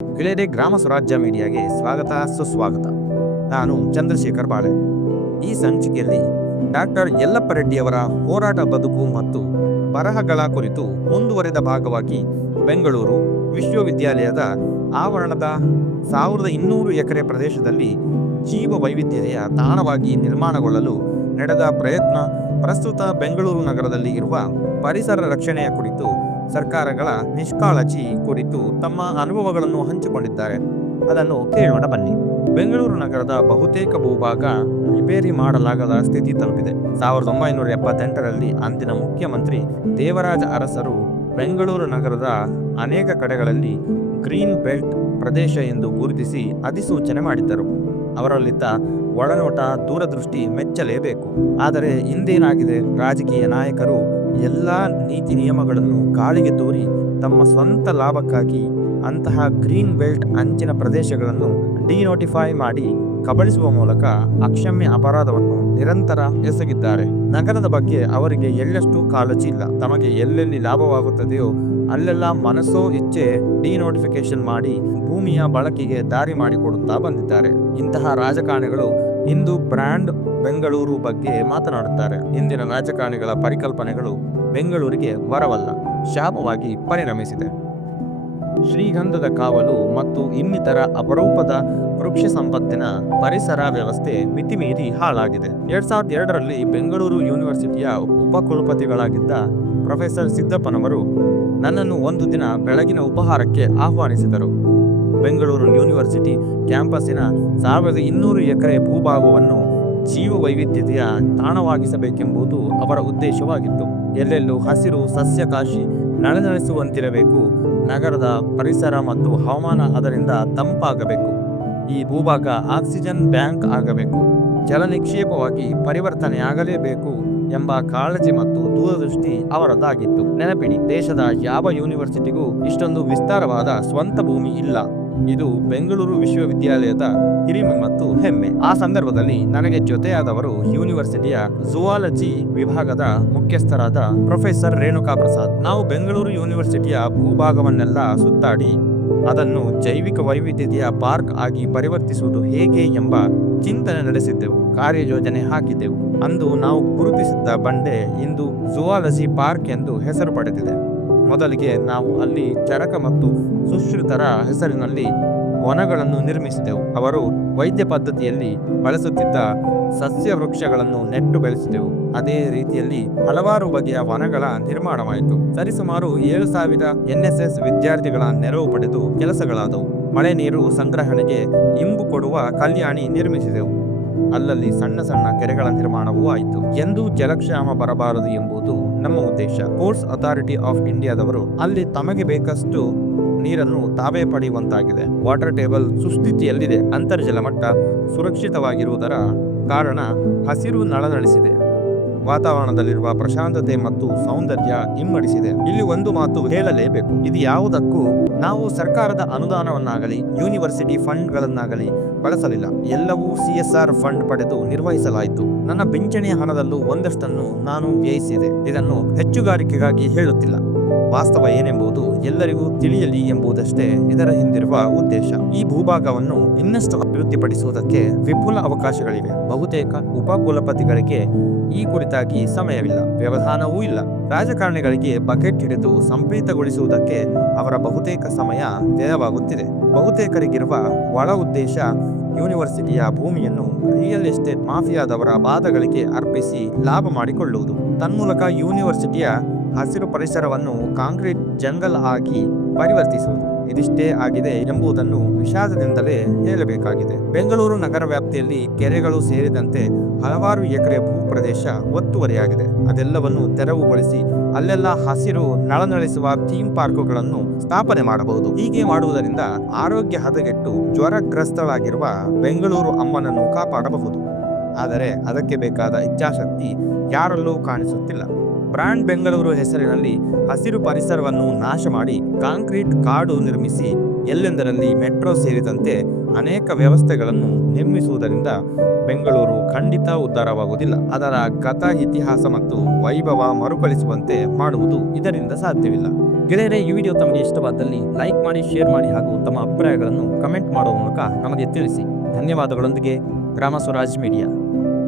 ಗೆಳೆಯರೆ ಗ್ರಾಮ ಸ್ವರಾಜ್ಯ ಮೀಡಿಯಾಗೆ ಸ್ವಾಗತ, ಸುಸ್ವಾಗತ. ನಾನು ಚಂದ್ರಶೇಖರ್ ಬಾಳೆ. ಈ ಸಂಚಿಕೆಯಲ್ಲಿ ಡಾಕ್ಟರ್ ಯಲ್ಲಪ್ಪ ರೆಡ್ಡಿಯವರ ಹೋರಾಟ ಬದುಕು ಮತ್ತು ಬರಹಗಳ ಕುರಿತು ಮುಂದುವರೆದ ಭಾಗವಾಗಿ ಬೆಂಗಳೂರು ವಿಶ್ವವಿದ್ಯಾಲಯದ ಆವರಣದ ಸಾವಿರದ ಇನ್ನೂರು ಎಕರೆ ಪ್ರದೇಶದಲ್ಲಿ ಜೀವ ವೈವಿಧ್ಯತೆಯ ತಾಣವಾಗಿ ನಿರ್ಮಾಣಗೊಳ್ಳಲು ನಡೆದ ಪ್ರಯತ್ನ ಪ್ರಸ್ತುತ ಬೆಂಗಳೂರು ನಗರದಲ್ಲಿ ಇರುವ ಪರಿಸರ ರಕ್ಷಣೆಯ ಕುರಿತು ಸರ್ಕಾರಗಳ ನಿಷ್ಕಾಳಜಿ ಕುರಿತು ತಮ್ಮ ಅನುಭವಗಳನ್ನು ಹಂಚಿಕೊಂಡಿದ್ದಾರೆ. ಅದನ್ನು ಕೇಳೋಣ ಬನ್ನಿ. ಬೆಂಗಳೂರು ನಗರದ ಬಹುತೇಕ ಭೂಭಾಗ ರಿಪೇರಿ ಮಾಡಲಾಗದ ಸ್ಥಿತಿ ತಲುಪಿದೆ. ಸಾವಿರದ ಒಂಬೈನೂರ ಎಪ್ಪತ್ತೆಂಟರಲ್ಲಿ ಅಂದಿನ ಮುಖ್ಯಮಂತ್ರಿ ದೇವರಾಜ ಅರಸರು ಬೆಂಗಳೂರು ನಗರದ ಅನೇಕ ಕಡೆಗಳಲ್ಲಿ ಗ್ರೀನ್ ಬೆಲ್ಟ್ ಪ್ರದೇಶ ಎಂದು ಗುರುತಿಸಿ ಅಧಿಸೂಚನೆ ಮಾಡಿದ್ದರು. ಅವರಲ್ಲಿದ್ದ ಒಳನೋಟ ದೂರದೃಷ್ಟಿ ಮೆಚ್ಚಲೇಬೇಕು. ಆದರೆ ಇಂದೇನಾಗಿದೆ? ರಾಜಕೀಯ ನಾಯಕರು ಎಲ್ಲ ನೀತಿ ನಿಯಮಗಳನ್ನು ಗಾಳಿಗೆ ತೋರಿ ತಮ್ಮ ಸ್ವಂತ ಲಾಭಕ್ಕಾಗಿ ಅಂತಹ ಗ್ರೀನ್ ಬೆಲ್ಟ್ ಅಂಚಿನ ಪ್ರದೇಶಗಳನ್ನು ಡಿನೋಟಿಫೈ ಮಾಡಿ ಕಬಳಿಸುವ ಮೂಲಕ ಅಕ್ಷಮ್ಯ ಅಪರಾಧವನ್ನು ನಿರಂತರ ಎಸಗಿದ್ದಾರೆ. ನಗರದ ಬಗ್ಗೆ ಅವರಿಗೆ ಎಳ್ಳಷ್ಟು ಕಾಳಜಿ ಇಲ್ಲ. ತಮಗೆ ಎಲ್ಲೆಲ್ಲಿ ಲಾಭವಾಗುತ್ತದೆಯೋ ಅಲ್ಲೆಲ್ಲ ಮನಸ್ಸೋ ಇಚ್ಛೆ ಡಿನೋಟಿಫಿಕೇಶನ್ ಮಾಡಿ ಭೂಮಿಯ ಬಳಕೆಗೆ ದಾರಿ ಮಾಡಿಕೊಡುತ್ತಾ ಬಂದಿದ್ದಾರೆ. ಇಂತಹ ರಾಜಕಾರಣಿಗಳು ಇಂದು ಬ್ರ್ಯಾಂಡ್ ಬೆಂಗಳೂರು ಬಗ್ಗೆ ಮಾತನಾಡುತ್ತಾರೆ. ಇಂದಿನ ರಾಜಕಾರಣಿಗಳ ಪರಿಕಲ್ಪನೆಗಳು ಬೆಂಗಳೂರಿಗೆ ವರವಲ್ಲ ಶಾಪವಾಗಿ ಪರಿಣಮಿಸಿದೆ. ಶ್ರೀಗಂಧದ ಕಾವಲು ಮತ್ತು ಇನ್ನಿತರ ಅಪರೂಪದ ವೃಕ್ಷ ಸಂಪತ್ತಿನ ಪರಿಸರ ವ್ಯವಸ್ಥೆ ಮಿತಿಮೀರಿ ಹಾಳಾಗಿದೆ. ಎರಡ್ ಸಾವಿರದ ಎರಡರಲ್ಲಿ ಬೆಂಗಳೂರು ಯೂನಿವರ್ಸಿಟಿಯ ಉಪಕುಲಪತಿಗಳಾಗಿದ್ದ ಪ್ರೊಫೆಸರ್ ಸಿದ್ದಪ್ಪನವರು ನನ್ನನ್ನು ಒಂದು ದಿನ ಬೆಳಗಿನ ಉಪಹಾರಕ್ಕೆ ಆಹ್ವಾನಿಸಿದರು. ಬೆಂಗಳೂರು ಯೂನಿವರ್ಸಿಟಿ ಕ್ಯಾಂಪಸ್ಸಿನ ಸಾವಿರದ ಇನ್ನೂರು ಎಕರೆ ಭೂಭಾಗವನ್ನು ಜೀವ ವೈವಿಧ್ಯತೆಯ ತಾಣವಾಗಿಸಬೇಕೆಂಬುದು ಅವರ ಉದ್ದೇಶವಾಗಿತ್ತು. ಎಲ್ಲೆಲ್ಲೂ ಹಸಿರು ಸಸ್ಯಕಾಶಿ ನಳನಳಿಸುವಂತಿರಬೇಕು. ನಗರದ ಪರಿಸರ ಮತ್ತು ಹವಾಮಾನ ಅದರಿಂದ ತಂಪಾಗಬೇಕು. ಈ ಭೂಭಾಗ ಆಕ್ಸಿಜನ್ ಬ್ಯಾಂಕ್ ಆಗಬೇಕು. ಜಲ ನಿಕ್ಷೇಪವಾಗಿ ಪರಿವರ್ತನೆಯಾಗಲೇಬೇಕು ಎಂಬ ಕಾಳಜಿ ಮತ್ತು ದೂರದೃಷ್ಟಿ ಅವರದ್ದಾಗಿತ್ತು ನೆನಪಿಡಿ, ದೇಶದ ಯಾವ ಯೂನಿವರ್ಸಿಟಿಗೂ ಇಷ್ಟೊಂದು ವಿಸ್ತಾರವಾದ ಸ್ವಂತ ಭೂಮಿ ಇಲ್ಲ. ಇದು ಬೆಂಗಳೂರು ವಿಶ್ವವಿದ್ಯಾಲಯದ ಹಿರಿಮೆ ಮತ್ತು ಹೆಮ್ಮೆ. ಆ ಸಂದರ್ಭದಲ್ಲಿ ನನಗೆ ಜೊತೆಯಾದವರು ಯೂನಿವರ್ಸಿಟಿಯ ಝುವಾಲಜಿ ವಿಭಾಗದ ಮುಖ್ಯಸ್ಥರಾದ ಪ್ರೊಫೆಸರ್ ರೇಣುಕಾ ಪ್ರಸಾದ್ ನಾವು ಬೆಂಗಳೂರು ಯೂನಿವರ್ಸಿಟಿಯ ಭೂಭಾಗವನ್ನೆಲ್ಲ ಸುತ್ತಾಡಿ ಅದನ್ನು ಜೈವಿಕ ವೈವಿಧ್ಯತೆಯ ಪಾರ್ಕ್ ಆಗಿ ಪರಿವರ್ತಿಸುವುದು ಹೇಗೆ ಎಂಬ ಚಿಂತನೆ ನಡೆಸಿದ್ದೆವು, ಕಾರ್ಯಯೋಜನೆ ಹಾಕಿದ್ದೆವು. ಅಂದು ನಾವು ಗುರುತಿಸಿದ್ದ ಬಂಡೆ ಇಂದು ಝುವಾಲಜಿ ಪಾರ್ಕ್ ಎಂದು ಹೆಸರು ಪಡೆದಿದೆ. ಮೊದಲಿಗೆ ನಾವು ಅಲ್ಲಿ ಚರಕ ಮತ್ತು ಸುಶ್ರುತರ ಹೆಸರಿನಲ್ಲಿ ವನಗಳನ್ನು ನಿರ್ಮಿಸಿದೆವು. ಅವರು ವೈದ್ಯ ಪದ್ಧತಿಯಲ್ಲಿ ಬಳಸುತ್ತಿದ್ದ ಸಸ್ಯ ವೃಕ್ಷಗಳನ್ನು ನೆಟ್ಟು ಬೆಳೆಸಿದೆವು. ಅದೇ ರೀತಿಯಲ್ಲಿ ಹಲವಾರು ಬಗೆಯ ವನಗಳ ನಿರ್ಮಾಣವಾಯಿತು. ಸರಿಸುಮಾರು ಏಳು ಸಾವಿರ ಎನ್ಎಸ್ಎಸ್ ವಿದ್ಯಾರ್ಥಿಗಳ ನೆರವು ಪಡೆದು ಕೆಲಸಗಳಾದವು. ಮಳೆ ನೀರು ಸಂಗ್ರಹಣೆಗೆ ಇಂಬು ಕೊಡುವ ಕಲ್ಯಾಣಿ ನಿರ್ಮಿಸಿದೆವು. ಅಲ್ಲಲ್ಲಿ ಸಣ್ಣ ಸಣ್ಣ ಕೆರೆಗಳ ನಿರ್ಮಾಣವೂ ಆಯಿತು. ಎಂದೂ ಜಲಕ್ಷಾಮ ಬರಬಾರದು ಎಂಬುದು ನಮ್ಮ ಉದ್ದೇಶ. ಸ್ಪೋರ್ಟ್ಸ್ ಅಥಾರಿಟಿ ಆಫ್ ಇಂಡಿಯಾದವರು ಅಲ್ಲಿ ತಮಗೆ ಬೇಕಷ್ಟು ನೀರನ್ನು ತಾವೇ ಪಡೆಯುವಂತಾಗಿದೆ. Water table ಸುಸ್ಥಿತಿಯಲ್ಲಿದೆ. ಅಂತರ್ಜಲ ಮಟ್ಟ ಸುರಕ್ಷಿತವಾಗಿರುವುದರ ಕಾರಣ ಹಸಿರು ನಳನಳಿಸಿದೆ. ವಾತಾವರಣದಲ್ಲಿರುವ ಪ್ರಶಾಂತತೆ ಮತ್ತು ಸೌಂದರ್ಯ ಇಮ್ಮಡಿಸಿದೆ ಇಲ್ಲಿ ಒಂದು ಮಾತು ಹೇಳಲೇಬೇಕು. ಇದು ಯಾವುದಕ್ಕೂ ನಾವು ಸರ್ಕಾರದ ಅನುದಾನವನ್ನಾಗಲಿ, ಯೂನಿವರ್ಸಿಟಿ ಫಂಡ್ಗಳನ್ನಾಗಲಿ ಬಳಸಲಿಲ್ಲ. ಎಲ್ಲವೂ ಸಿ ಎಸ್ ಆರ್ ಫಂಡ್ ಪಡೆದು ನಿರ್ವಹಿಸಲಾಯಿತು. ನನ್ನ ಪಿಂಚಣಿ ಹಣದಲ್ಲೂ ಒಂದಷ್ಟನ್ನು ನಾನು ವ್ಯಯಿಸಿದೆ. ಇದನ್ನು ಹೆಚ್ಚುಗಾರಿಕೆಗಾಗಿ ಹೇಳುತ್ತಿಲ್ಲ. ವಾಸ್ತವ ಏನೆಂಬುದು ಎಲ್ಲರಿಗೂ ತಿಳಿಯಲಿ ಎಂಬುದಷ್ಟೇ ಇದರ ಹಿಂದಿರುವ ಉದ್ದೇಶ. ಈ ಭೂಭಾಗವನ್ನು ಇನ್ನಷ್ಟು ಅಭಿವೃದ್ಧಿಪಡಿಸುವುದಕ್ಕೆ ವಿಪುಲ ಅವಕಾಶಗಳಿವೆ. ಬಹುತೇಕ ಉಪಕುಲಪತಿಗಳಿಗೆ ಈ ಕುರಿತಾಗಿ ಸಮಯವಿಲ್ಲ. ವ್ಯವಧಾನವೂ ಇಲ್ಲ. ರಾಜಕಾರಣಿಗಳಿಗೆ ಬಕೆಟ್ ಹಿಡಿದು ಸಂಪ್ರೀತಗೊಳಿಸುವುದಕ್ಕೆ ಅವರ ಬಹುತೇಕ ಸಮಯ ವ್ಯಯವಾಗುತ್ತಿದೆ. ಬಹುತೇಕರಿಗಿರುವ ಒಳ ಉದ್ದೇಶ ಯೂನಿವರ್ಸಿಟಿಯ ಭೂಮಿಯನ್ನು ರಿಯಲ್ ಎಸ್ಟೇಟ್ ಮಾಫಿಯಾದವರ ಬಾದಗಳಿಗೆ ಅರ್ಪಿಸಿ ಲಾಭ ಮಾಡಿಕೊಳ್ಳುವುದು. ತನ್ಮೂಲಕ ಯೂನಿವರ್ಸಿಟಿಯ ಹಸಿರು ಪರಿಸರವನ್ನು ಕಾಂಕ್ರೀಟ್ ಜಂಗಲ್ ಆಗಿ ಪರಿವರ್ತಿಸುವುದು ಇದಿಷ್ಟೇ ಆಗಿದೆ ಎಂಬುದನ್ನು ವಿಷಾದದಿಂದಲೇ ಹೇಳಬೇಕಾಗಿದೆ. ಬೆಂಗಳೂರು ನಗರ ವ್ಯಾಪ್ತಿಯಲ್ಲಿ ಕೆರೆಗಳು ಸೇರಿದಂತೆ ಹಲವಾರು ಎಕರೆ ಭೂ ಪ್ರದೇಶ ಒತ್ತುವರಿಯಾಗಿದೆ. ಅದೆಲ್ಲವನ್ನು ತೆರವುಗೊಳಿಸಿ ಅಲ್ಲೆಲ್ಲ ಹಸಿರು ನಳನಳಿಸುವ ಥೀಮ್ ಪಾರ್ಕುಗಳನ್ನು ಸ್ಥಾಪನೆ ಮಾಡಬಹುದು. ಹೀಗೆ ಮಾಡುವುದರಿಂದ ಆರೋಗ್ಯ ಹದಗೆಟ್ಟು ಜ್ವರಗ್ರಸ್ತಳಾಗಿರುವ ಬೆಂಗಳೂರು ಅಮ್ಮನನ್ನು ಕಾಪಾಡಬಹುದು. ಆದರೆ ಅದಕ್ಕೆ ಬೇಕಾದ ಇಚ್ಛಾಶಕ್ತಿ ಯಾರಲ್ಲೂ ಕಾಣಿಸುತ್ತಿಲ್ಲ. ಬ್ರಾಂಡ್ ಬೆಂಗಳೂರು ಹೆಸರಿನಲ್ಲಿ ಹಸಿರು ಪರಿಸರವನ್ನು ನಾಶ ಮಾಡಿ ಕಾಂಕ್ರೀಟ್ ಕಾಡು ನಿರ್ಮಿಸಿ, ಎಲ್ಲೆಂದರಲ್ಲಿ ಮೆಟ್ರೋ ಸೇರಿದಂತೆ ಅನೇಕ ವ್ಯವಸ್ಥೆಗಳನ್ನು ನಿರ್ಮಿಸುವುದರಿಂದ ಬೆಂಗಳೂರು ಖಂಡಿತ ಉದ್ಧಾರವಾಗುವುದಿಲ್ಲ. ಅದರ ಗತ, ಇತಿಹಾಸ ಮತ್ತು ವೈಭವ ಮರುಕಳಿಸುವಂತೆ ಮಾಡುವುದು ಇದರಿಂದ ಸಾಧ್ಯವಿಲ್ಲ. ಗೆಳೆಯರೇ, ಈ ವಿಡಿಯೋ ತಮಗೆ ಇಷ್ಟವಾದಲ್ಲಿ ಲೈಕ್ ಮಾಡಿ, ಶೇರ್ ಮಾಡಿ ಹಾಗೂ ತಮ್ಮ ಅಭಿಪ್ರಾಯಗಳನ್ನು ಕಮೆಂಟ್ ಮಾಡುವ ಮೂಲಕ ನಮಗೆ ತಿಳಿಸಿ. ಧನ್ಯವಾದಗಳೊಂದಿಗೆ ಗ್ರಾಮ ಸ್ವರಾಜ್ ಮೀಡಿಯಾ.